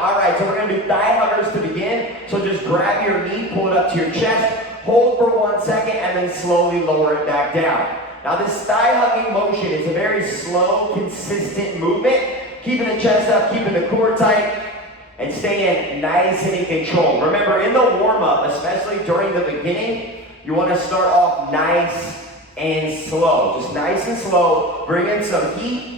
All right, so we're gonna do thigh huggers to begin. So just grab your knee, pull it up to your chest, hold for 1 second, and then slowly lower it back down. Now this thigh hugging motion is a very slow, consistent movement, keeping the chest up, keeping the core tight, and staying nice and in control. Remember, in the warm-up, especially during the beginning, you want to start off nice and slow. Just nice and slow, bring in some heat,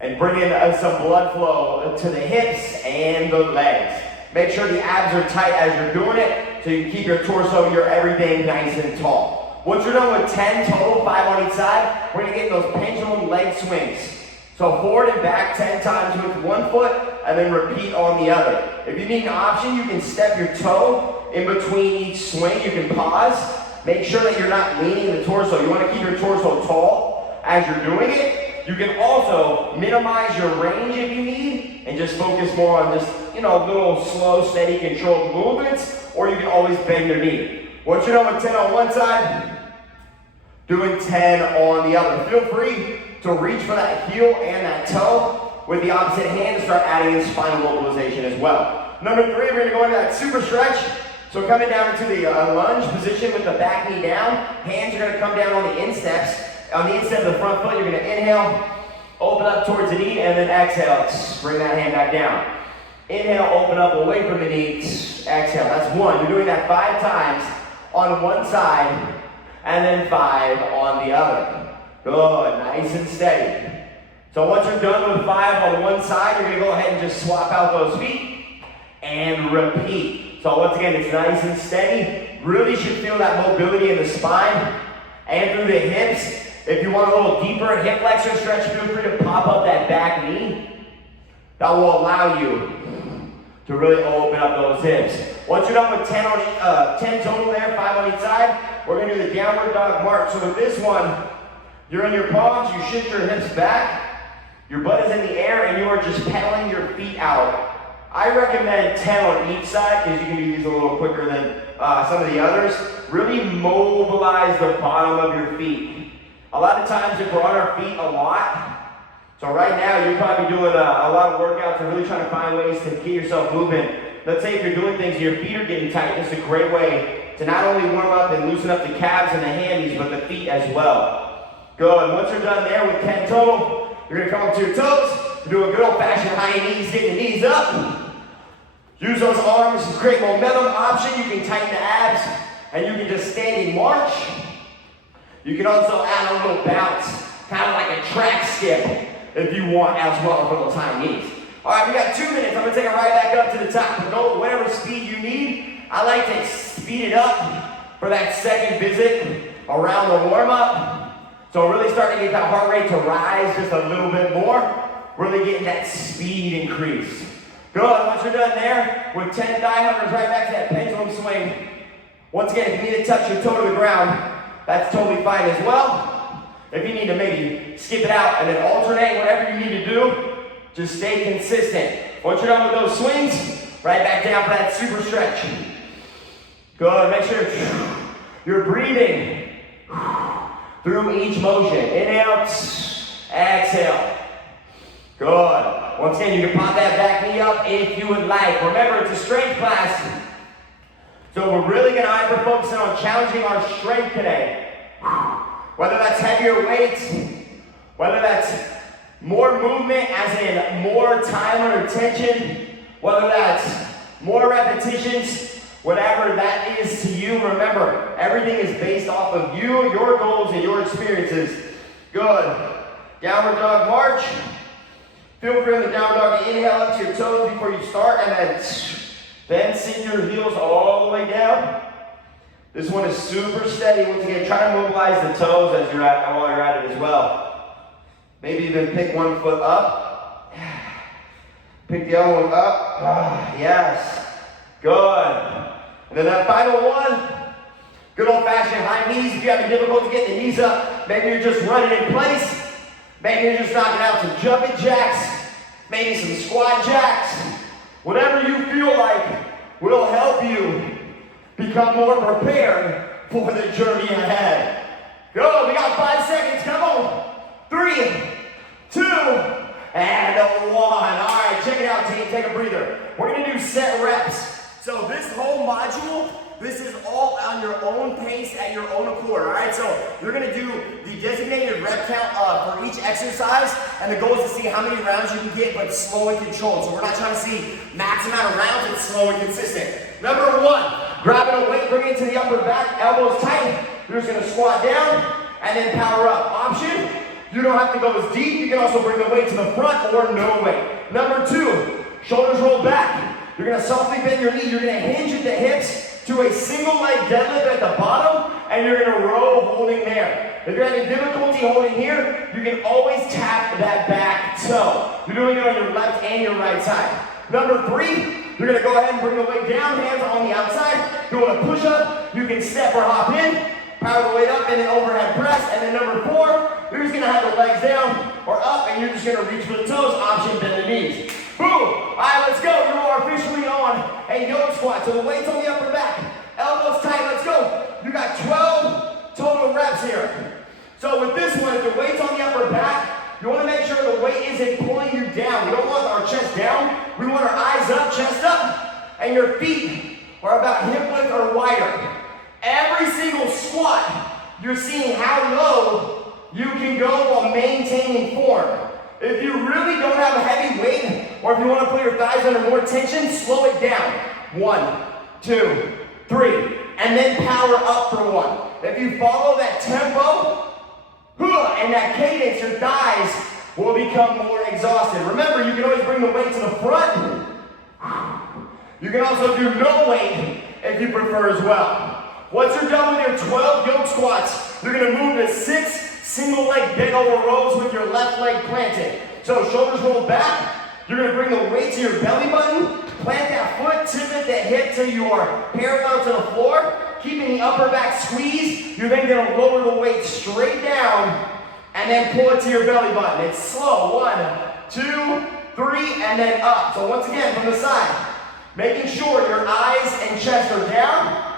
and bring in some blood flow to the hips and the legs. Make sure the abs are tight as you're doing it, so you can keep your torso, your everything nice and tall. Once you're done with 10 total, 5 on each side, we're gonna get those pendulum leg swings. So forward and back 10 times with one foot, and then repeat on the other. If you need an option, you can step your toe in between each swing. You can pause. Make sure that you're not leaning the torso. You wanna keep your torso tall as you're doing it. You can also minimize your range if you need, and just focus more on just, little slow, steady, controlled movements, or you can always bend your knee. Once you're done with 10 on one side, doing 10 on the other. Feel free to reach for that heel and that toe with the opposite hand to start adding in spinal mobilization as well. Number 3, we're gonna go into that super stretch. So coming down into the lunge position with the back knee down, hands are gonna come down on the insteps. On the instep of the front foot, you're gonna inhale, open up towards the knee, and then exhale, bring that hand back down. Inhale, open up away from the knee, exhale. That's 1. You're doing that 5 times on one side, and then 5 on the other. Good, nice and steady. So once you're done with 5 on one side, you're gonna go ahead and just swap out those feet and repeat. So once again, it's nice and steady. Really should feel that mobility in the spine and through the hips. If you want a little deeper hip flexor stretch, feel free to pop up that back knee. That will allow you to really open up those hips. Once you're done with 10 total there, 5 on each side, we're gonna do the downward dog march. So with this one, you're in your palms, you shift your hips back, your butt is in the air, and you are just pedaling your feet out. I recommend 10 on each side, because you can do these a little quicker than some of the others. Really mobilize the bottom of your feet. A lot of times if we're on our feet a lot, so right now you're probably doing a lot of workouts and really trying to find ways to get yourself moving. Let's say if you're doing things and your feet are getting tight, this is a great way to not only warm up and loosen up the calves and the hammies, but the feet as well. Good, once you're done there with 10 total, you're gonna come up to your toes, do a good old fashioned high knees, get the knees up. Use those arms to create momentum option. You can tighten the abs, and you can just standing march. You can also add a little bounce, kind of like a track skip, if you want as well for those high knees. All right, we got 2 minutes. I'm gonna take it right back up to the top. Go whatever speed you need. I like to speed it up for that second visit around the warm-up. So really starting to get that heart rate to rise just a little bit more. Really getting that speed increase. Good, once you're done there, with 10 thigh huggers, right back to that pendulum swing. Once again, if you need to touch your toe to the ground, that's totally fine as well. If you need to maybe skip it out and then alternate, whatever you need to do, just stay consistent. Once you're done with those swings, right back down for that super stretch. Good, make sure you're breathing through each motion. Inhale, exhale. Good. Once again, you can pop that back knee up if you would like. Remember, it's a strength class. So we're really going to hyper-focus on challenging our strength today. Whether that's heavier weights, whether that's more movement as in more time under tension, whether that's more repetitions, whatever that is to you, remember, everything is based off of you, your goals, and your experiences. Good. Downward dog march. Feel free on the downward dog to inhale up to your toes before you start, and then send your heels all the way down. This one is super steady. Once again, try to mobilize the toes as while you're at it as well. Maybe even pick one foot up. Pick the other one up. Yes. Good. And then that final one, good old-fashioned high knees. If you're having difficulty getting the knees up, maybe you're just running in place. Maybe you're just knocking out some jumping jacks, maybe some squat jacks. Whatever you feel like will help you become more prepared for the journey ahead. Go, we got 5 seconds, come on. 3, 2, and 1. All right, check it out. down, take a breather. We're gonna do set reps. So this whole module, this is all on your own pace at your own accord, all right? So you're gonna do the designated rep count for each exercise, and the goal is to see how many rounds you can get, but slow and controlled. So we're not trying to see max amount of rounds, it's slow and consistent. Number one, grabbing a weight, bring it to the upper back, elbows tight. You're just gonna squat down, and then power up. Option, you don't have to go as deep, you can also bring the weight to the front or no weight. Number two, shoulders roll back. You're gonna softly bend your knee, you're gonna hinge at the hips to a single leg deadlift at the bottom, and you're gonna row holding there. If you're having difficulty holding here, you can always tap that back toe. You're doing it on your left and your right side. Number three, you're gonna go ahead and bring the weight down, hands on the outside. You wanna push up, you can step or hop in, power the weight up, and then overhead press. And then number four, you're just gonna have the legs down or up, and you're just gonna reach for the toes, option bend the knees. Boom! All right, let's go. You are officially on a yoke squat. So the weight's on the upper back, elbows tight, let's go. You got 12 total reps here. So with this one, if the weight's on the upper back, you wanna make sure the weight isn't pulling you down. We don't want our chest down. We want our eyes up, chest up, and your feet are about hip width or wider. Every single squat, you're seeing how low you can go while maintaining form. If you really don't have a heavy weight, or if you want to put your thighs under more tension, slow it down. 1, 2, 3, and then power up for 1. If you follow that tempo and that cadence, your thighs will become more exhausted. Remember, you can always bring the weight to the front. You can also do no weight if you prefer as well. Once you're done with your 12 yoke squats, you're going to move to 6 single leg bent over rows with your left leg planted. So shoulders roll back. You're going to bring the weight to your belly button. Plant that foot, pivot the hip till you are parallel to the floor. Keeping the upper back squeezed. You're then going to lower the weight straight down and then pull it to your belly button. It's slow. 1, 2, 3, and then up. So once again, from the side, making sure your eyes and chest are down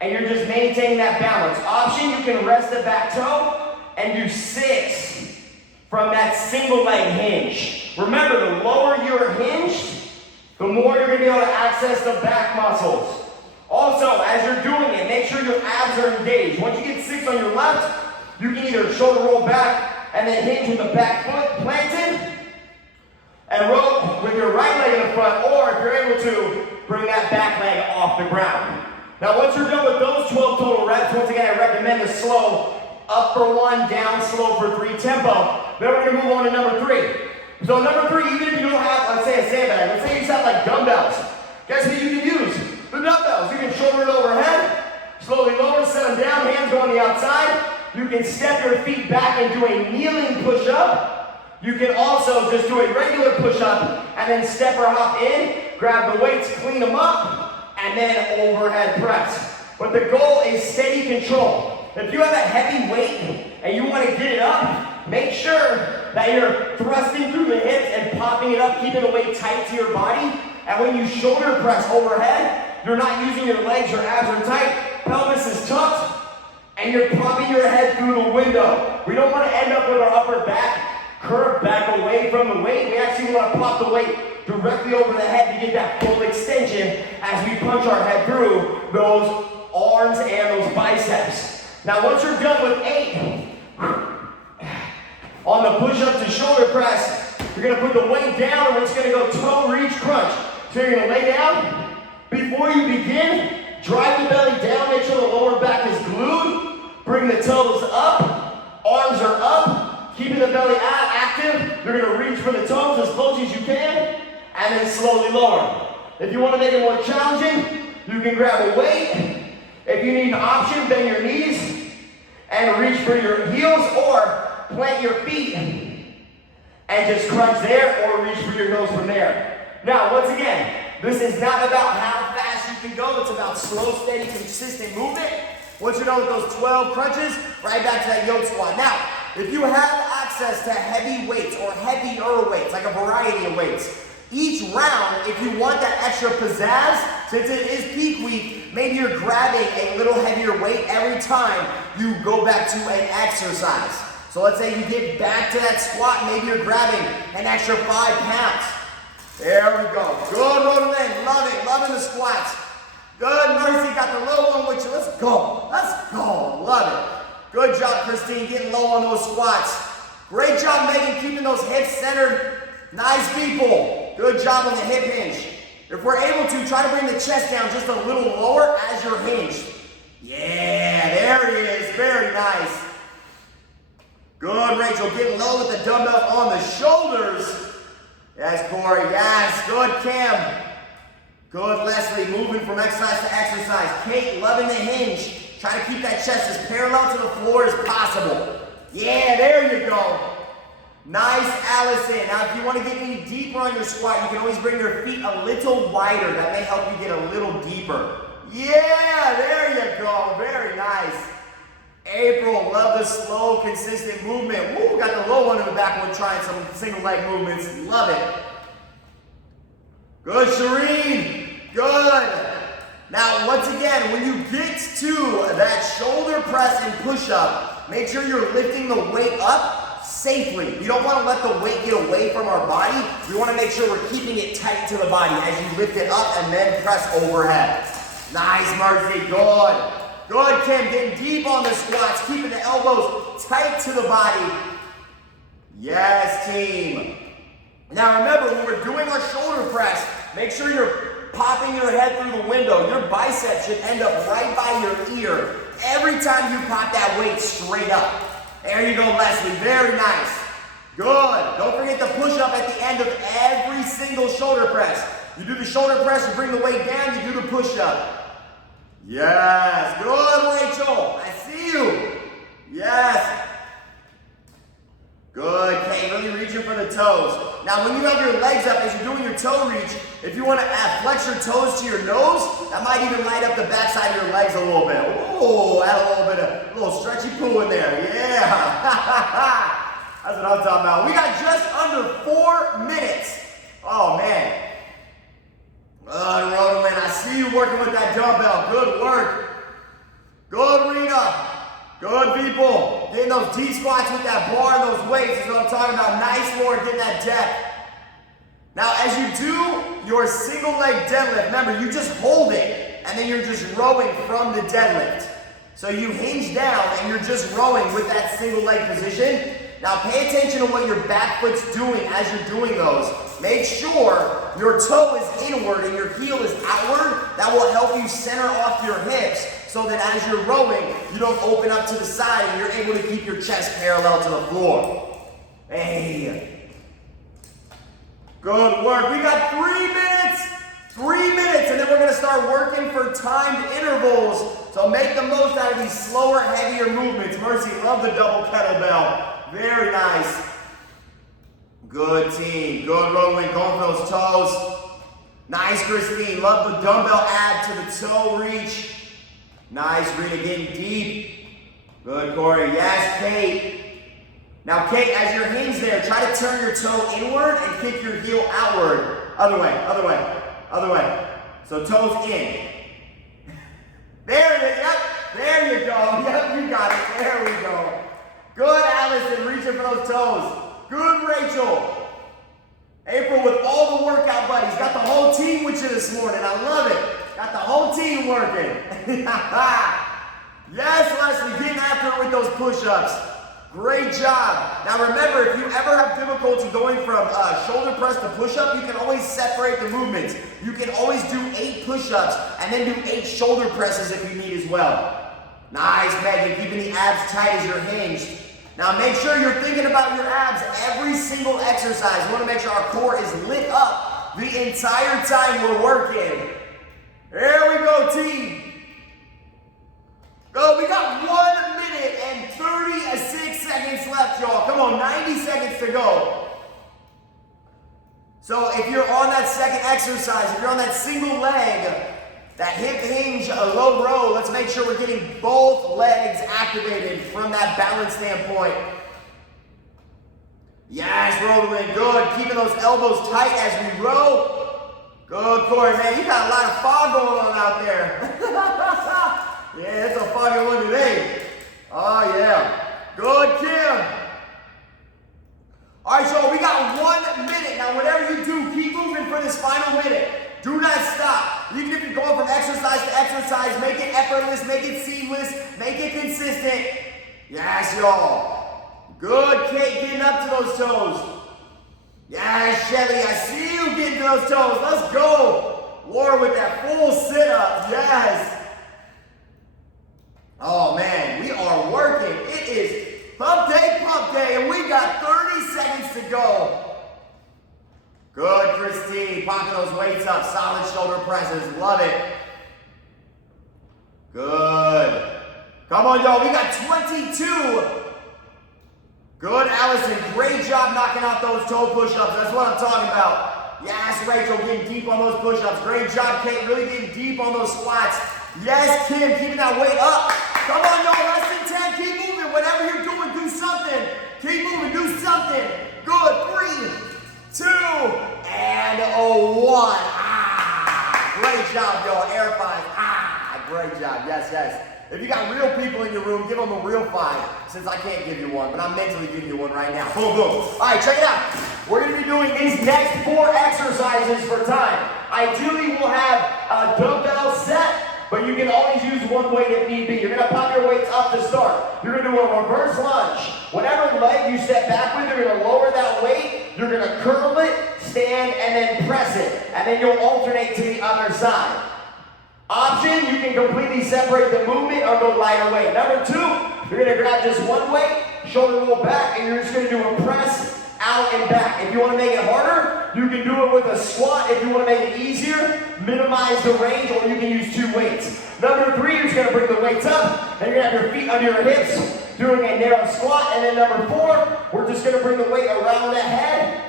and you're just maintaining that balance. Option, you can rest the back toe and do 6 from that single leg hinge. Remember, the lower you're hinged, the more you're gonna be able to access the back muscles. Also, as you're doing it, make sure your abs are engaged. Once you get 6 on your left, you can either shoulder roll back and then hinge with the back foot planted and row with your right leg in the front, or if you're able to, bring that back leg off the ground. Now, once you're done with those 12 total reps, once again, I recommend a slow up for 1, down slow for 3 tempo. Then we're gonna move on to number 3. So number 3, even if you don't have, let's say a sandbag, let's say you just have like dumbbells. Guess what you can use? The dumbbells. You can shoulder it overhead, slowly lower, set them down, hands go on the outside. You can step your feet back and do a kneeling push-up. You can also just do a regular push-up and then step or hop in, grab the weights, clean them up, and then overhead press. But the goal is steady control. If you have a heavy weight and you want to get it up, make sure that you're thrusting through the hips and popping it up, keeping the weight tight to your body. And when you shoulder press overhead, you're not using your legs, your abs are tight, pelvis is tucked, and you're popping your head through the window. We don't want to end up with our upper back curved back away from the weight. We actually want to pop the weight directly over the head to get that full extension as we punch our head through those arms and those biceps. Now once you're done with 8, on the push-up to shoulder press, you're going to put the weight down and we're just going to go toe reach crunch. So you're going to lay down. Before you begin, drive the belly down, make sure the lower back is glued. Bring the toes up, arms are up, keeping the belly active. You're going to reach for the toes as close as you can, and then slowly lower. If you want to make it more challenging, you can grab a weight. If you need an option, bend your knees and reach for your heels, or plant your feet and just crunch there, or reach for your nose from there. Now, once again, this is not about how fast you can go. It's about slow, steady, consistent movement. Once you're done with those 12 crunches, right back to that yoke squat. Now, if you have access to heavy weights or heavier weights, like a variety of weights, each round, if you want that extra pizzazz, since it is peak week, maybe you're grabbing a little heavier weight every time you go back to an exercise. So let's say you get back to that squat, maybe you're grabbing an extra 5 pounds. There we go. Good, rolling in. Love it. Loving the squats. Good, Mercy. Got the low one with you. Let's go. Let's go. Love it. Good job, Christine, getting low on those squats. Great job, Megan, keeping those hips centered. Nice, people. Good job on the hip hinge. If we're able to, try to bring the chest down just a little lower as you're hinged. Yeah, there it is. Very nice. Good, Rachel. Getting low with the dumbbells on the shoulders. Yes, Corey. Yes. Good, Kim. Good, Leslie. Moving from exercise to exercise. Kate, loving the hinge. Try to keep that chest as parallel to the floor as possible. Yeah, there you go. Nice, Allison. Now, if you want to get any deeper on your squat, you can always bring your feet a little wider. That may help you get a little deeper. Yeah, there you go. Very nice. April, love the slow, consistent movement. Woo, got the low one in the back when trying some single leg movements. Love it. Good, Shireen. Good. Now, once again, when you get to that shoulder press and push up, make sure you're lifting the weight up safely. You don't want to let the weight get away from our body. We want to make sure we're keeping it tight to the body as you lift it up and then press overhead. Nice, Mercy. Good. Good, Kim. Getting deep on the squats, keeping the elbows tight to the body. Yes, team. Now remember, when we're doing our shoulder press, make sure you're popping your head through the window. Your biceps should end up right by your ear every time you pop that weight straight up. There you go, Leslie. Very nice. Good. Don't forget the push-up at the end of every single shoulder press. You do the shoulder press, you bring the weight down, you do the push-up. Yes. Good, Rachel. I see you. Yes. Good, Kate. Really reaching for the toes. Now, when you have your legs up as you're doing your toe reach, if you want to flex your toes to your nose, that might even light up the backside of your legs a little bit. Ooh, add a little bit of little stretchy poo in there. Yeah. That's what I'm talking about. We got just under 4 minutes. Oh, man. Good, Roderman. I see you working with that dumbbell. Good work. Good, Rita. Good, people. Getting those D squats with that bar and those weights is what I'm talking about. Nice, Lord, getting that depth. Now, as you do your single leg deadlift, remember, you just hold it, and then you're just rowing from the deadlift. So you hinge down, and you're just rowing with that single leg position. Now, pay attention to what your back foot's doing as you're doing those. Make sure your toe is inward and your heel is outward. That will help you center off your hips so that as you're rowing, you don't open up to the side and you're able to keep your chest parallel to the floor. Hey. Good work. We got 3 minutes. 3 minutes, and then we're going to start working for timed intervals. So make the most out of these slower, heavier movements. Mercy, love the double kettlebell. Very nice. Good, team. Good, rolling. Going for those toes. Nice, Christine. Love the dumbbell add to the toe reach. Nice, Rita, getting deep. Good, Corey. Yes, Kate. Now, Kate, as you're hinged there, try to turn your toe inward and kick your heel outward. Other way, other way, other way. So toes in. There it is. Yep. There you go. Yep, you got it. There we go. Good, Allison, reaching for those toes. Good, Rachel. April with all the workout buddies. Got the whole team with you this morning. I love it. Got the whole team working. Yes, Leslie, getting after it with those push-ups. Great job. Now remember, if you ever have difficulty going from shoulder press to push-up, you can always separate the movements. You can always do 8 push-ups and then do 8 shoulder presses if you need as well. Nice, Megan, keeping the abs tight as you're hinged. Now make sure you're thinking about your abs every single exercise. We want to make sure our core is lit up the entire time we're working. There we go, team. Go, we got 1 minute and 36 seconds left, y'all. Come on, 90 seconds to go. So if you're on that second exercise, if you're on that single leg, that hip hinge, a low row, let's make sure we're getting both legs activated from that balance standpoint. Yes, Roderman, good. Keeping those elbows tight as we row. Good, Corey, man. You got a lot of fog going on out there. Yeah, it's a foggy one today. Oh, yeah. Good, Kim. All right, so we got 1 minute. Now, whatever you do, keep moving from this final minute. Do not stop. Even if you're going from exercise to exercise, make it effortless, make it seamless, make it consistent. Yes, y'all. Good, Kate, getting up to those toes. Yes, Chevy, I see you getting to those toes. Let's go. Laura with that full sit-up. Yes. Oh, man, we are working. It is pump day, and we got 30 seconds to go. Good, Christine. Popping those weights up. Solid shoulder presses. Love it. Good. Come on, y'all. We got 22. Good, Allison. Great job knocking out those toe push-ups. That's what I'm talking about. Yes, Rachel, getting deep on those push-ups. Great job, Kate. Really getting deep on those squats. Yes, Kim, keeping that weight up. Come on, y'all. Less than 10. Keep moving. Whatever you're doing, do something. Keep moving. Do something. Good. 3, 2, and 1. Great job, y'all. Air 5. Great job. Yes, yes. If you got real people in your room, give them a real 5, since I can't give you one, but I'm mentally giving you one right now. Boom, boom. All right, check it out. We're going to be doing these next 4 exercises for time. Ideally, we'll have a dumbbell set, but you can always use one weight if need be. You're going to pop your weights up to start. You're going to do a reverse lunge. Whatever leg you step back with, you're going to lower that weight. You're going to curl it, stand, and then press it. And then you'll alternate to the other side. Option, you can completely separate the movement or go lighter weight. Number 2, you're going to grab just one weight, shoulder roll back, and you're just going to do a press out and back. If you want to make it harder, you can do it with a squat. If you want to make it easier, minimize the range, or you can use 2 weights. Number 3, you're just going to bring the weights up, and you're going to have your feet under your hips, doing a narrow squat. And then number 4, we're just going to bring the weight around the head,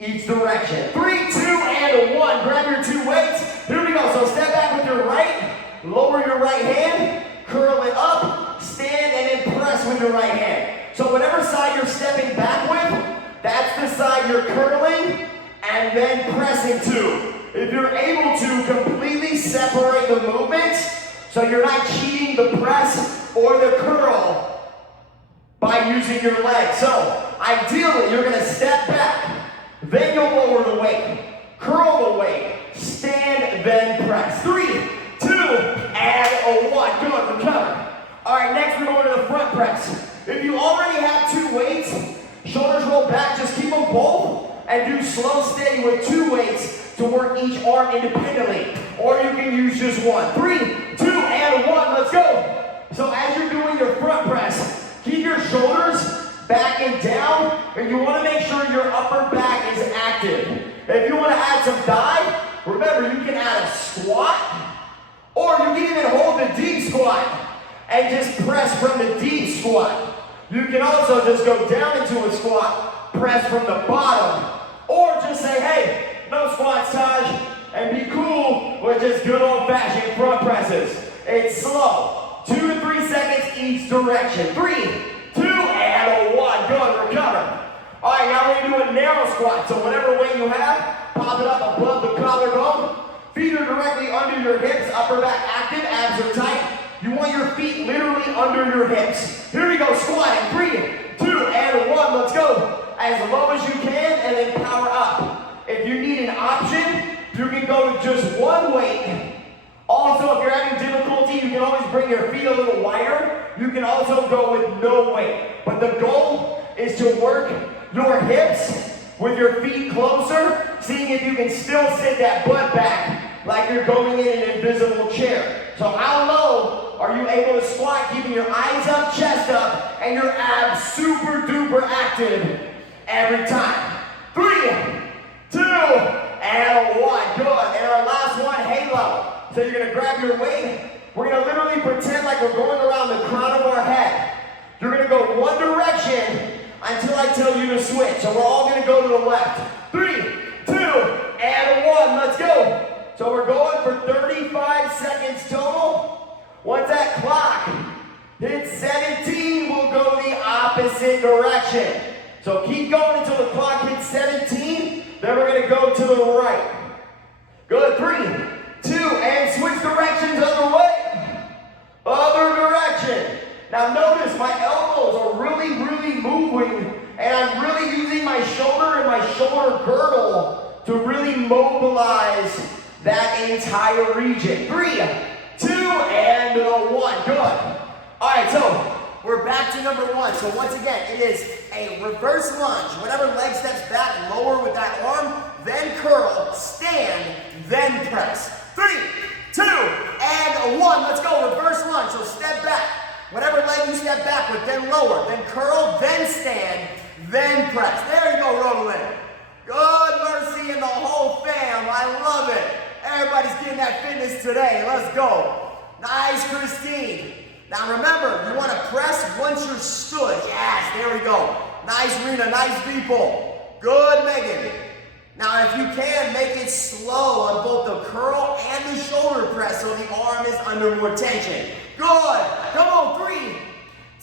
each direction. 3, 2, and 1. Grab your 2 weights. Here we go. So step back with your right, lower your right hand, curl it up, stand, and then press with your right hand. So whatever side you're stepping back with, that's the side you're curling and then pressing to. If you're able to completely separate the movements, so you're not cheating the press or the curl by using your legs. So ideally, you're going to step back, then you'll lower the weight, curl the weight, stand, then press. 3, 2, and 1. Good, recover. All right, next we're going to the front press. If you already have 2 weights, shoulders roll back, just keep them both, and do slow, steady with 2 weights to work each arm independently. Or you can use just 1. 3, 2, and 1. Let's go. So as you're doing your front press, keep your shoulders back and down, and you want to make sure your upper back is active. If you want to add some thigh, remember you can add a squat, or you can even hold the deep squat and just press from the deep squat. You can also just go down into a squat, press from the bottom, or just say, hey, no squats, Taj, and be cool with just good old-fashioned front presses. It's slow, 2 to 3 seconds each direction. 3, 2, and 1. Good, recover. All right, now we're going to do a narrow squat. So whatever weight you have, pop it up above the collarbone. Feet are directly under your hips, upper back active, abs are tight. You want your feet literally under your hips. Here we go, squatting. 3, 2, and 1. Let's go. As low as you can, and then power up. If you need an option, you can go with just 1 weight. Also, if you're having difficulty, you can always bring your feet a little wider. You can also go with no weight. But the goal is to work your hips with your feet closer, seeing if you can still sit that butt back like you're going in an invisible chair. So how low are you able to squat, keeping your eyes up, chest up, and your abs super duper active every time? 3, 2, and 1. Good. And our last one, halo. So you're going to grab your weight. We're going to literally pretend like we're going around the crown of our head. You're going to go one direction until I tell you to switch. So we're all going to go to the left. 3, 2, and 1. Let's go. So we're going for 35 seconds total. Once that clock hits 17, we'll go the opposite direction. So keep going until the clock hits 17. Then we're going to go to the right. Good. 3, 2, and switch directions. Other way. Other direction. Now notice my elbows are really moving, and I'm really using my shoulder and my shoulder girdle to really mobilize that entire region. 3, 2, and 1. Good. All right, so we're back to number 1. So once again, it is a reverse lunge. Whatever leg steps back, lower with that arm, then curl, stand, then press. 3, 2, and 1. Let's go. Reverse lunge. So step back. Whatever leg you step back with, then lower, then curl, then stand, then press. There you go, Roland. Good mercy and the whole fam. I love it. Everybody's getting that fitness today. Let's go. Nice, Christine. Now remember, you want to press once you're stood. Yes, there we go. Nice, Rena. Nice, people. Good, Megan. Now, if you can, make it slow on both the curl and the shoulder press so the arm is under more tension. Good. Come on, 3,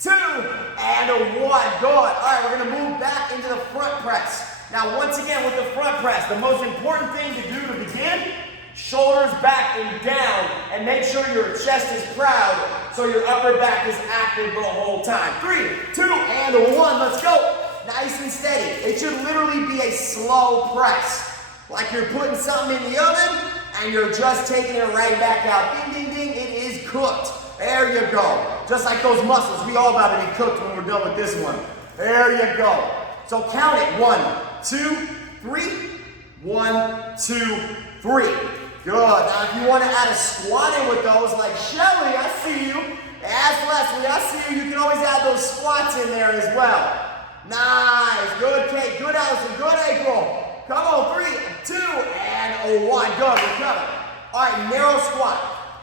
2, and 1. Good. All right, we're going to move back into the front press. Now, once again, with the front press, the most important thing to do to begin, shoulders back and down, and make sure your chest is proud so your upper back is active the whole time. 3, 2, and 1. Let's go. Nice and steady. It should literally be a slow press. Like you're putting something in the oven and you're just taking it right back out. Ding, ding, ding. It is cooked. There you go. Just like those muscles. We all about to be cooked when we're done with this one. There you go. So count it. 1, 2, 3. 1, 2, 3. Good. Now if you want to add a squat in with those, like Shelly, I see you. Ask Leslie, I see you. You can always add those squats in there as well. Nice. Good, Kate. Good, Allison. Good, April. Come on. 3, 2, and 1. Good. Recover. All right, narrow squat.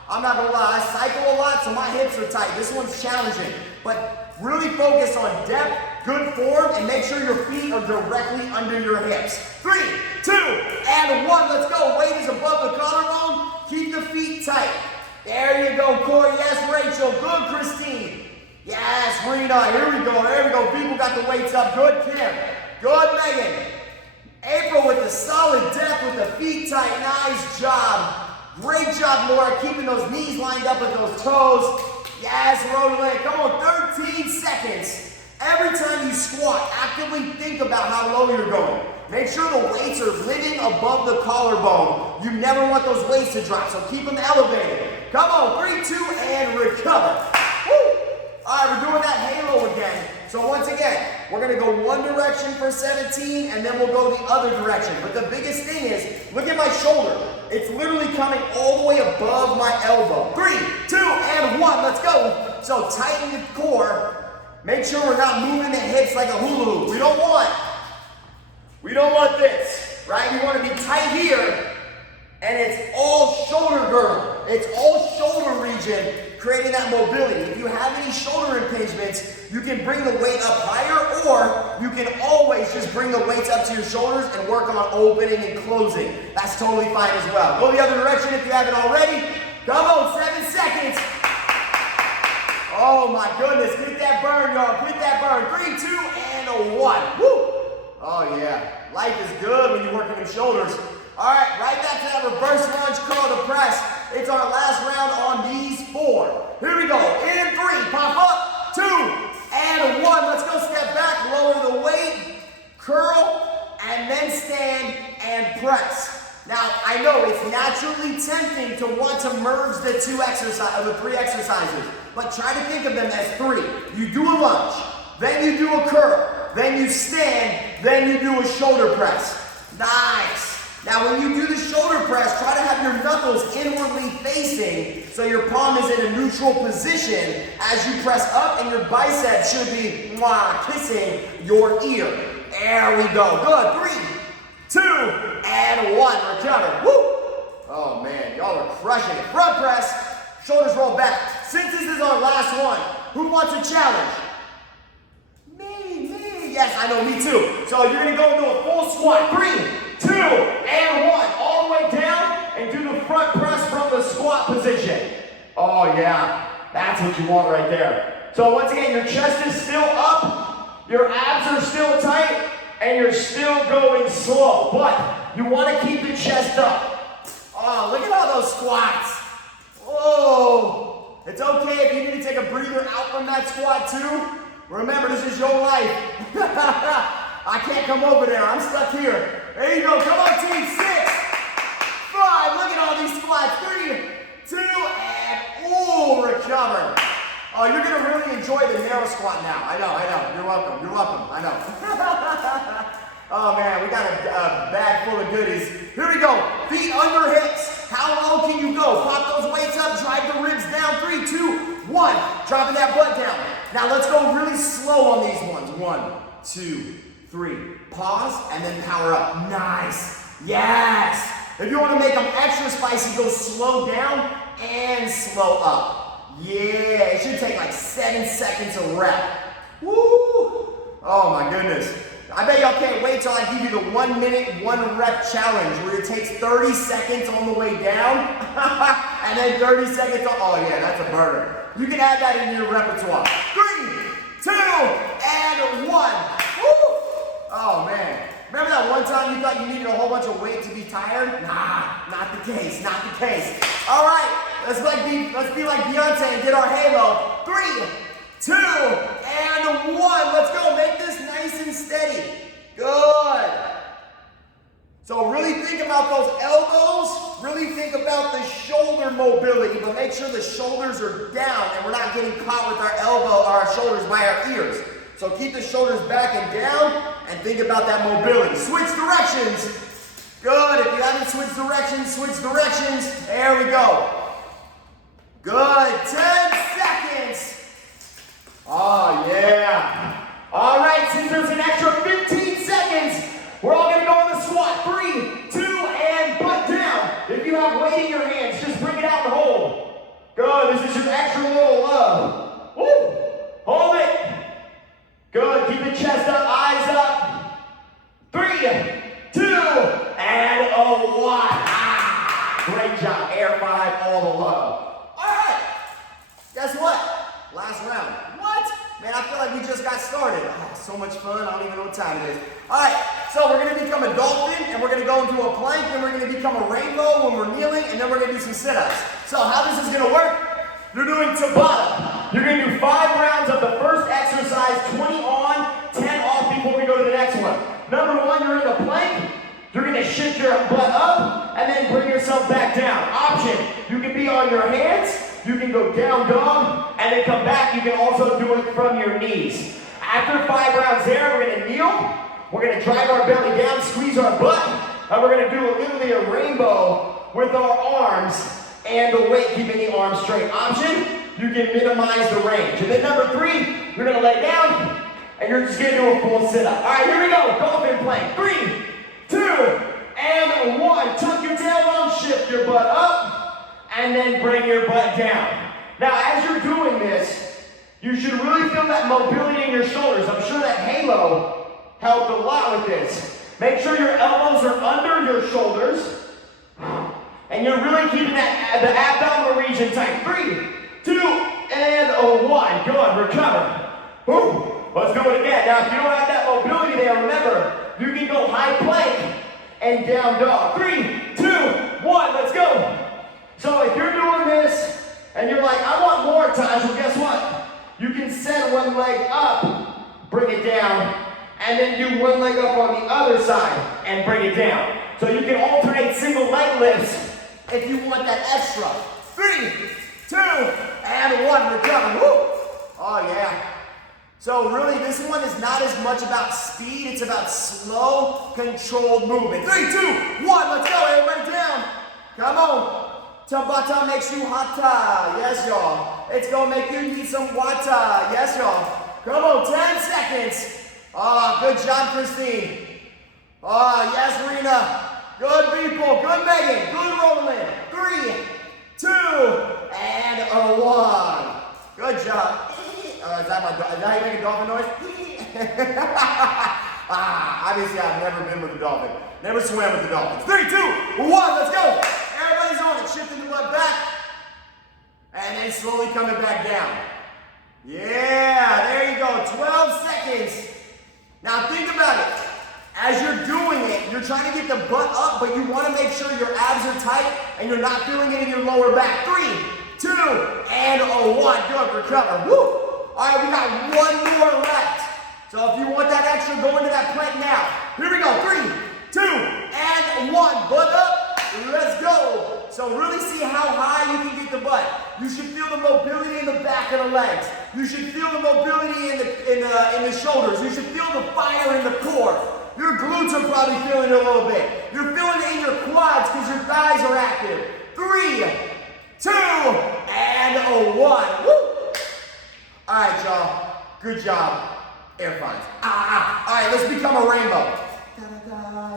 I'm not going to lie. I cycle a lot, so my hips are tight. This one's challenging. But really focus on depth, good form, and make sure your feet are directly under your hips. 3, 2, and 1. Let's go. Weight is above the collarbone. Keep the feet tight. There you go, Corey. Yes, Rachel. Good, Christine. Yes, Rena. Here we go. There we go. People got the weights up. Good, Kim. Good, Megan. April with the solid depth with the feet tight. Nice job. Great job, Laura, keeping those knees lined up with those toes. Yes, Roland. Come on, 13 seconds. Every time you squat, actively think about how low you're going. Make sure the weights are living above the collarbone. You never want those weights to drop, so keep them elevated. Come on, 3, 2, and recover. Woo! All right, we're doing that halo again. So once again, we're going to go one direction for 17, and then we'll go the other direction. But the biggest thing is, look at my shoulder. It's literally coming all the way above my elbow. 3, 2, and 1. Let's go. So tighten the core. Make sure we're not moving the hips like a hula hoop. We don't want this, right? We want to be tight here, and it's all shoulder girdle. It's all shoulder region, creating that mobility. If you have any shoulder impingements, you can bring the weight up higher, or you can always just bring the weights up to your shoulders and work on opening and closing. That's totally fine as well. Go the other direction if you haven't already. Come on, 7 seconds. Oh my goodness, get that burn, y'all. Get that burn. 3, 2, and 1. Woo! Oh yeah, life is good when you're working them shoulders. All right, right back to that reverse lunge curl to press. It's our last round on these 4. Here we go. In 3, pop up, 2, and 1. Let's go. Step back, lower the weight, curl, and then stand and press. Now, I know it's naturally tempting to want to merge the 3 exercises, but try to think of them as 3. You do a lunge, then you do a curl, then you stand, then you do a shoulder press. Nice. Now, when you do the shoulder press, try to have your knuckles inwardly facing so your palm is in a neutral position as you press up, and your biceps should be kissing your ear. There we go. Good. 3, 2, and 1. Recover. Woo! Oh man, y'all are crushing it. Front press, shoulders roll back. Since this is our last one, who wants a challenge? Me. Yes, I know, me too. So you're gonna go into a full squat. 3, 2, and 1. All the way down and do the front press from the squat position. Oh yeah, that's what you want right there. So once again, your chest is still up, your abs are still tight, and you're still going slow, but you want to keep the chest up. Oh, look at all those squats. Whoa. It's okay if you need to take a breather out from that squat too. Remember, this is your life. I can't come over there. I'm stuck here. There you go. Come on, team. Oh, you're gonna really enjoy the narrow squat now. I know. You're welcome, I know. Oh man, we got a bag full of goodies. Here we go, feet under hips. How low can you go? Pop those weights up, drive the ribs down. 3, 2, 1. Dropping that butt down. Now let's go really slow on these ones. 1, 2, 3. Pause and then power up. Nice. Yes. If you want to make them extra spicy, go slow down and slow up. Yeah, it should take like 7 seconds a rep. Woo! Oh my goodness. I bet y'all can't wait till I give you the 1 minute, 1 rep challenge where it takes 30 seconds on the way down and then 30 seconds on, oh yeah, that's a burner. You can add that into your repertoire. 3, 2, and 1. Woo! Oh man. Remember that one time you thought you needed a whole bunch of weight to be tired? Nah, not the case, not the case. All right, let's be like Beyonce and get our halo. 3, 2, and 1. Let's go, make this nice and steady. Good. So really think about those elbows, really think about the shoulder mobility, but make sure the shoulders are down and we're not getting caught with our our shoulders by our ears. So keep the shoulders back and down and think about that mobility. Switch directions. Good, if you haven't switched directions, switch directions. There we go. Good, 10 seconds. Oh yeah. All right, since there's an extra 15 seconds, we're all gonna go on the squat. 3, 2, and butt down. If you have weight in your hands, just bring it out and hold. Good, this is your extra little love. Woo! Hold it. Good, keep the chest up, eyes up. 3, 2, and 1. Ah, great job, air 5, all the love. All right, guess what? Last round. What? Man, I feel like we just got started. Oh, so much fun, I don't even know what time it is. All right, so we're gonna become a dolphin, and we're gonna go into a plank, then we're gonna become a rainbow when we're kneeling, and then we're gonna do some sit-ups. So how this is gonna work, you're doing Tabata. You're gonna do 5 rounds of the first exercise, 20 on, 10 off before we go to the next one. Number 1, you're in the plank. You're gonna shift your butt up, and then bring yourself back down. Option, you can be on your hands, you can go down dog, and then come back. You can also do it from your knees. After 5 rounds there, we're gonna kneel. We're gonna drive our belly down, squeeze our butt, and we're gonna do literally a rainbow with our arms and the weight keeping the arms straight. Option, you can minimize the range. And then number 3, you're gonna lay down, and you're just gonna do a full sit-up. All right, here we go, dolphin plank. 3, 2, and 1. Tuck your tailbone, shift your butt up, and then bring your butt down. Now, as you're doing this, you should really feel that mobility in your shoulders. I'm sure that halo helped a lot with this. Make sure your elbows are under your shoulders, and you're really keeping the abdominal region tight. 3, 2, and 1. Good, recover. Woo. Let's do it again. Now, if you don't have that mobility there, remember, you can go high plank and down dog. 3, 2, 1, let's go. So if you're doing this and you're like, I want more, Taj, well guess what? You can set one leg up, bring it down, and then do one leg up on the other side and bring it down. So you can alternate single leg lifts if you want that extra. 3, 2, and 1, recover. Woo! Oh yeah. So really, this one is not as much about speed, it's about slow, controlled movement. 3, 2, 1, let's go, everybody down. Come on. Tabata makes you hotter. Yes, y'all. It's gonna make you need some water. Yes, y'all. Come on, 10 seconds. Oh, good job, Christine. Oh, yes, Rena. Good people, good Megan, good Roland. 3, 2, and 1. Good job. Is that how you make a dolphin noise? Obviously I've never been with a dolphin. Never swam with the dolphins. 3, 2, 1, let's go. Everybody's on it. Shifting the butt back. And then slowly coming back down. Yeah, there you go. 12 seconds. Now think about it. As you're doing it, you're trying to get the butt up, but you want to make sure your abs are tight and you're not feeling it in your lower back. 3, 2, and 1. Good, recover. Woo! All right, we got 1 more left. So if you want that extra, go into that plank now. Here we go. 3, 2, and 1. Butt up. Let's go. So really see how high you can get the butt. You should feel the mobility in the back of the legs. You should feel the mobility in the shoulders. You should feel the fire in the core. Your glutes are probably feeling it a little bit. You're feeling it in your quads because your thighs are active. 3, 2, and a 1. Woo! All right, y'all. Good job. Air fines. All right, let's become a rainbow.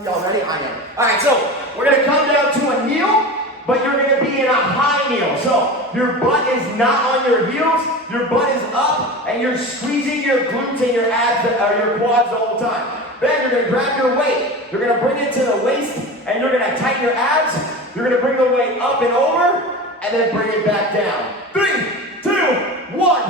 Y'all ready? I am. All right, so We're gonna come down to a kneel, but you're gonna be in a high kneel. So your butt is not on your heels, your butt is up, and you're squeezing your glutes and your abs or your quads the whole time. Then you're gonna grab your weight, you're gonna bring it to the waist, and you're gonna tighten your abs. You're gonna bring the weight up and over, and then bring it back down. 3, 2, 1,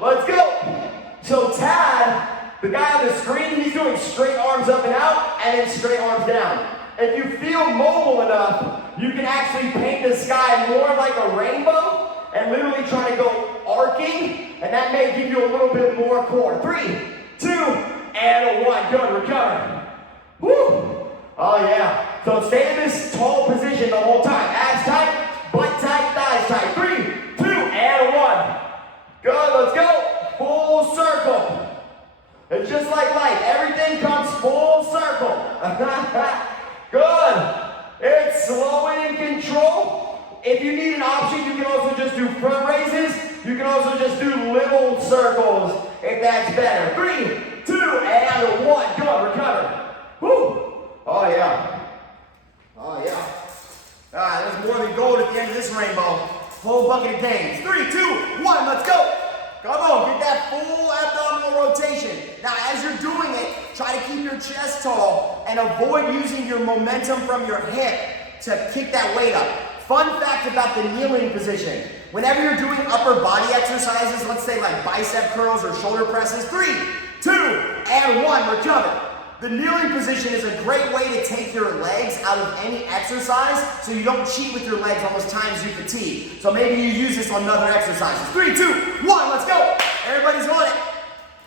let's go. So Tad, the guy on the screen, he's doing straight arms up and out, and then straight arms down. If you feel mobile enough, you can actually paint the sky more like a rainbow and literally try to go arcing, and that may give you a little bit more core. 3, 2, and 1. Good, recover. Woo! Oh yeah. So stay in this tall position the whole time. Abs tight, butt tight, thighs tight. 3, 2, and 1. Good, let's go. Full circle. It's just like life. Everything comes full circle. Good. It's slow and in control. If you need an option, you can also just do front raises. You can also just do little circles if that's better. 3, 2, and 1. Good, recover. Woo. Oh yeah. Oh yeah. All right, there's more than gold at the end of this rainbow. Whole bucket of games. 3, 2, 1, let's go. Come on, get that full abdominal rotation. Now, as you're doing it, try to keep your chest tall and avoid using your momentum from your hip to kick that weight up. Fun fact about the kneeling position. Whenever you're doing upper body exercises, let's say like bicep curls or shoulder presses, 3, 2, and 1, recover. The kneeling position is a great way to take your legs out of any exercise so you don't cheat with your legs on those times you fatigue. So maybe you use this on other exercises. 3, 2, 1, let's go. Everybody's on it.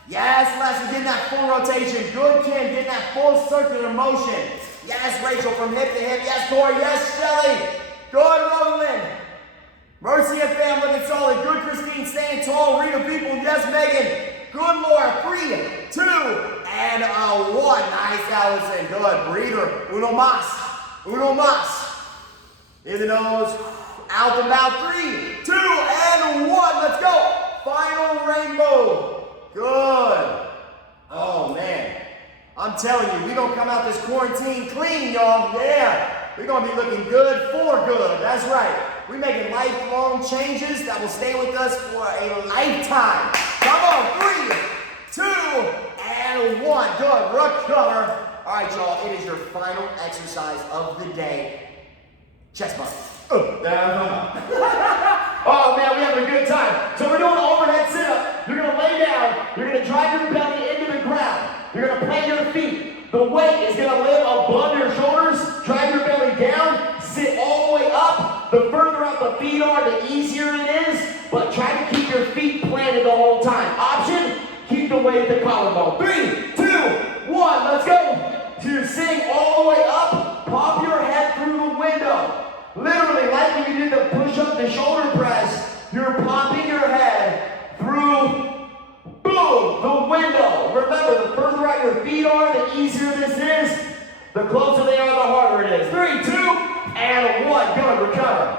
Yes, Leslie, getting that full rotation. Good, Kim, getting that full circular motion. Yes, Rachel, from hip to hip. Yes, Corey. Yes, Shelly. Good, Roland. Mercy and fam, looking solid. Good, Christine, staying tall. Rita, people. Yes, Megan. Good, Laura. 3, 2, and a 1. Nice, Allison. Good. Breather. Uno mas. Uno mas. In the nose. Out the mouth. 3, 2, and 1. Let's go. Final rainbow. Good. Oh, man. I'm telling you, we're going to come out this quarantine clean, y'all. Yeah. We're going to be looking good for good. That's right. We're making lifelong changes that will stay with us for a lifetime. Come on. 3, 2, and 1. Good. Recover. All right, y'all. It is your final exercise of the day. Chest bump. Oh man, we having a good time. So we're doing an overhead sit-up. You're gonna lay down, you're gonna drive your belly into the ground. You're gonna plant your feet. The weight is gonna live above your shoulders. Drive your belly down, sit all the way up. The further up the feet are, the easier it is. But try to keep your feet planted the whole time. Option, keep the weight at the collarbone. 3, 2, 1, let's go. So you're sitting all the way up, pop your head through the window. Literally, like when you did the push-up, the shoulder press, you're popping your head through, boom, the window. Remember, the further out your feet are, the easier this is. The closer they are, the harder it is. 3, 2, and 1. Good, recover.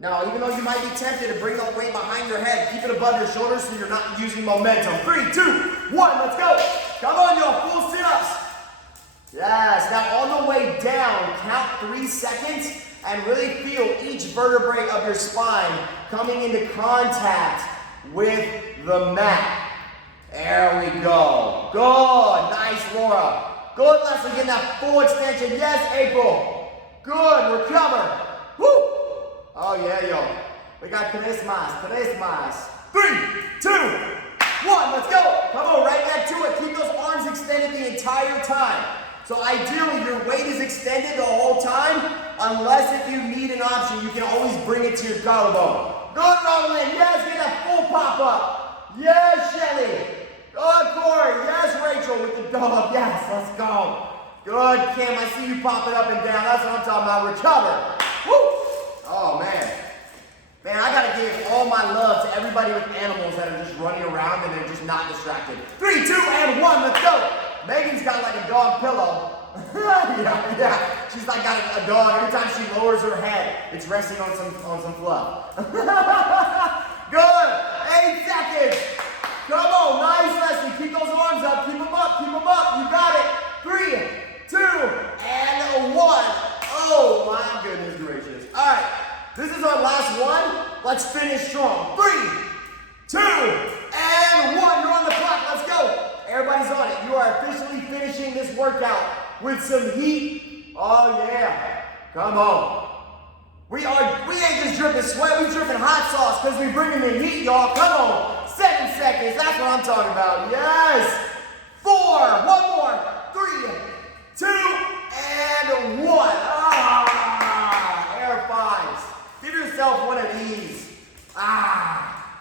Now, even though you might be tempted to bring that weight behind your head, keep it above your shoulders so you're not using momentum. 3, 2, 1, let's go. Come on, y'all, full sit-ups. Yes, now on the way down, count 3 seconds and really feel each vertebrae of your spine coming into contact with the mat. There we go. Good, nice, Laura. Good, Leslie, getting that full extension. Yes, April. Good, recover. Woo. Oh yeah, yo. We got tres más, 3, 2, 1, let's go. Come on, right back to it. Keep those arms extended the entire time. So ideally, your weight is extended the whole time, unless if you need an option, you can always bring it to your collarbone. Good, Roland. Yes, get that full pop-up. Yes, Shelly. Good, Corey. Yes, Rachel with the dog. Yes, let's go. Good, Kim. I see you popping up and down. That's what I'm talking about. Recover. Woo. Oh, man. Man, I gotta give all my love to everybody with animals that are just running around and they're just not distracted. 3, 2, and 1, let's go. Megan's got like a dog pillow. yeah. She's like got a dog. Every time she lowers her head, it's resting on some fluff. Good. 8 seconds. Come on, nice, Leslie. Keep those arms up. Keep them up. Keep them up. You got it. 3, 2, and 1. Oh my goodness gracious. All right. This is our last one. Let's finish strong. 3, 2, and 1. You're on the clock. Let's go. Everybody's on it. You are officially finishing this workout with some heat. Oh yeah. Come on. We ain't just dripping sweat. We dripping hot sauce because we bringing the heat, y'all. Come on. 7 seconds. That's what I'm talking about. Yes. 4. One more. 3, 2, and 1. Air 5s. Give yourself one of these.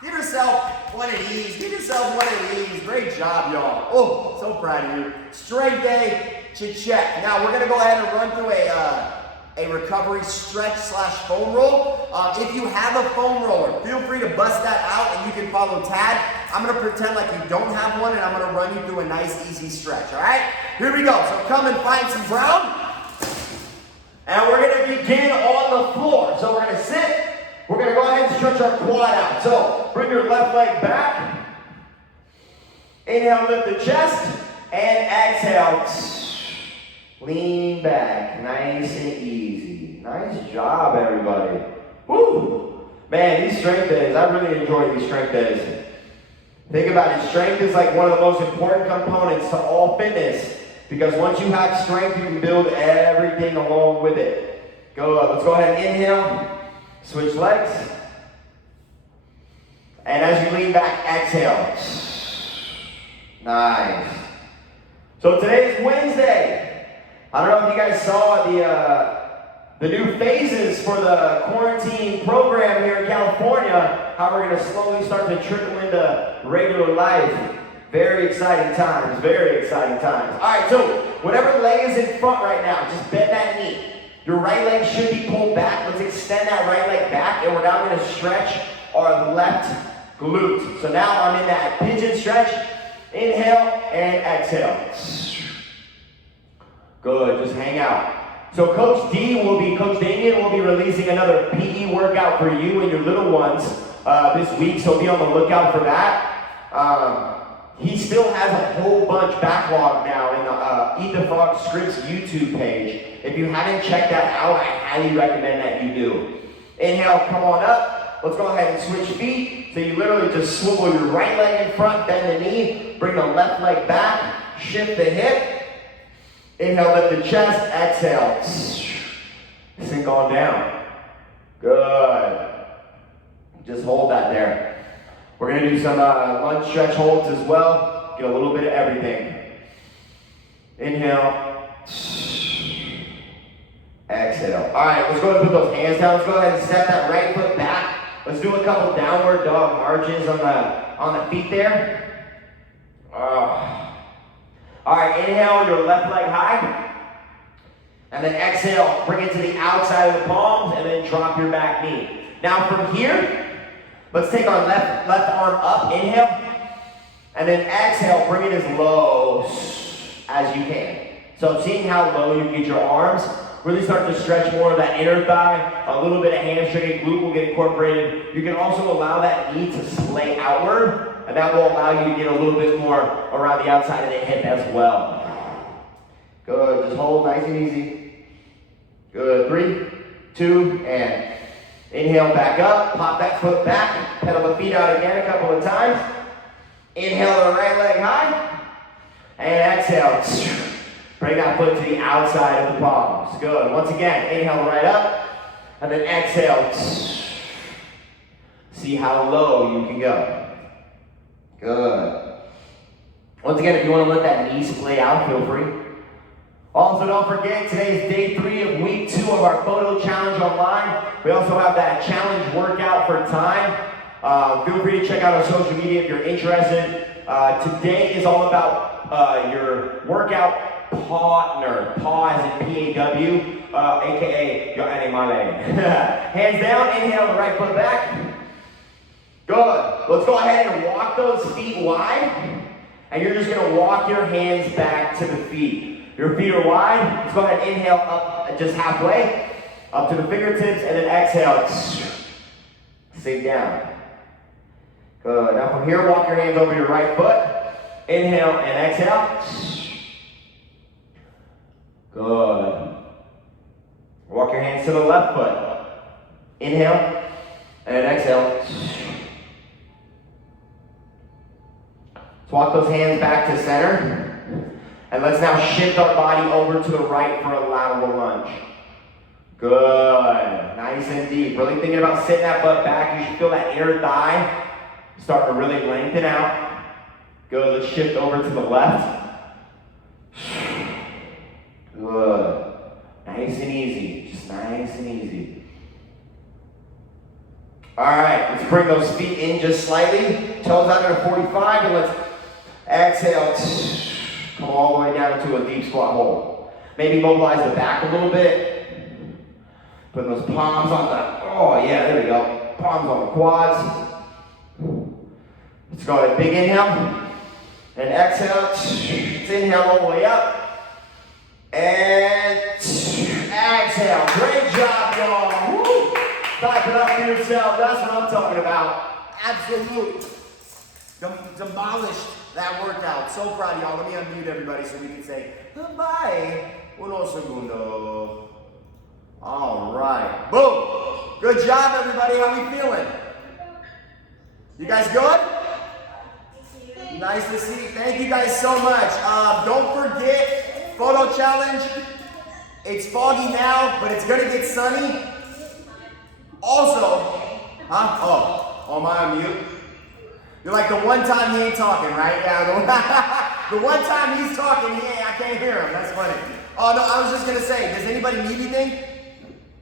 Give yourself one of these. Give yourself one of these. Great job, y'all. Oh, so proud of you. Strength day, check. Now we're gonna go ahead and run through a recovery stretch / foam roll. If you have a foam roller, feel free to bust that out and you can follow Tad. I'm gonna pretend like you don't have one and I'm gonna run you through a nice, easy stretch, all right? Here we go. So come and find some ground. And we're gonna begin on the floor. So we're gonna sit. We're gonna go ahead and stretch our quad out. So bring your left leg back. Inhale, lift the chest. And exhale. Lean back. Nice and easy. Nice job, everybody. Woo! Man, these strength days, I really enjoy these strength days. Think about it. Strength is like one of the most important components to all fitness. Because once you have strength, you can build everything along with it. Let's go ahead and inhale. Switch legs. And as you lean back, exhale. Nice. So today is Wednesday. I don't know if you guys saw the new phases for the quarantine program here in California, how we're going to slowly start to trickle into regular life. Very exciting times, very exciting times. All right, so whatever leg is in front right now, just bend that knee. Your right leg should be pulled back. Let's extend that right leg back, and we're now going to stretch our left glute. So now I'm in that pigeon stretch. Inhale and exhale. Good, just hang out. So Coach Damien will be releasing another PE workout for you and your little ones this week, so be on the lookout for that. He still has a whole bunch backlog now in the Eat the Frog Scripts YouTube page. If you haven't checked that out, I highly recommend that you do. Inhale, come on up. Let's go ahead and switch feet. So you literally just swivel your right leg in front, bend the knee, bring the left leg back, shift the hip. Inhale, lift the chest, exhale. Sink on down. Good. Just hold that there. We're going to do some lunge stretch holds as well. Get a little bit of everything. Inhale. Exhale. All right, let's go ahead and put those hands down. Let's go ahead and step that right foot back. Let's do a couple downward dog marches on the feet there. All right, inhale, your left leg high. And then exhale, bring it to the outside of the palms and then drop your back knee. Now from here, let's take our left arm up, inhale. And then exhale, bring it as low as you can. So seeing how low you get your arms, really start to stretch more of that inner thigh, a little bit of hamstring and glute will get incorporated. You can also allow that knee to splay outward, and that will allow you to get a little bit more around the outside of the hip as well. Good, just hold nice and easy. Good, 3, 2, and inhale back up, pop that foot back, pedal the feet out again a couple of times. Inhale the right leg high, and exhale. Bring that foot to the outside of the palms. Good, once again, inhale right up, and then exhale. See how low you can go. Good. Once again, if you want to let that knee splay out, feel free. Also, don't forget, today is day 3 of week 2 of our photo challenge online. We also have that challenge workout for time. Feel free to check out our social media if you're interested. Today is all about your workout partner. Paw as in P-A-W, aka your animale. Hands down, inhale the right foot back. Good. Let's go ahead and walk those feet wide. And you're just gonna walk your hands back to the feet. Your feet are wide. Let's go ahead and inhale up just halfway, up to the fingertips, and then exhale. Sink down. Good. Now from here, walk your hands over your right foot. Inhale and exhale. Good. Walk your hands to the left foot. Inhale and exhale. Let's walk those hands back to center. And let's now shift our body over to the right for a lateral lunge. Good. Nice and deep. Really thinking about sitting that butt back. You should feel that inner thigh starting to really lengthen out. Good. Let's shift over to the left. Good. Nice and easy. Just nice and easy. All right. Let's bring those feet in just slightly. Toes out to 45, and let's exhale. Come all the way down into a deep squat hold. Maybe mobilize the back a little bit. Putting those palms on the, oh yeah, there we go. Palms on the quads. Let's go ahead, big inhale. And exhale. Let's inhale all the way up. And exhale. Great job, y'all. Woo! Clap it up for yourself. That's what I'm talking about. Absolute. Demolished that workout. So proud of y'all. Let me unmute everybody so we can say goodbye. Uno segundo. All right. Boom. Good job, everybody. How we feeling? You guys good? Nice to see. Thank you guys so much. Don't forget, photo challenge. It's foggy now, but it's going to get sunny. Also, am I on mute? You're like the one time he ain't talking, right? Yeah, the one time he's talking, I can't hear him. That's funny. Oh, no, I was just going to say, does anybody need anything?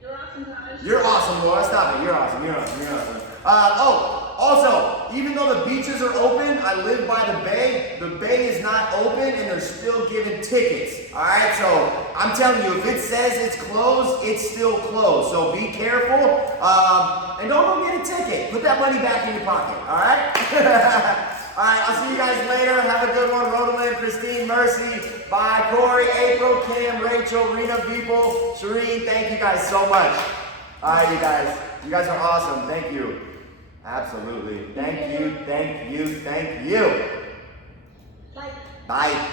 You're awesome, guys. You're awesome, Laura. Stop it. You're awesome. You're awesome. You're awesome. Also, even though the beaches are open, I live by the bay. The bay is not open, and they're still giving tickets. All right, so I'm telling you, if it says it's closed, it's still closed. So be careful, and don't go get a ticket. Put that money back in your pocket. All right. All right, I'll see you guys later. Have a good one. Rodolyn, Christine, Mercy, bye. Corey, April, Kim, Rachel, Rena, people, Shereen. Thank you guys so much. All right, you guys. You guys are awesome. Thank you. Absolutely. Thank you, thank you, thank you. Bye. Bye.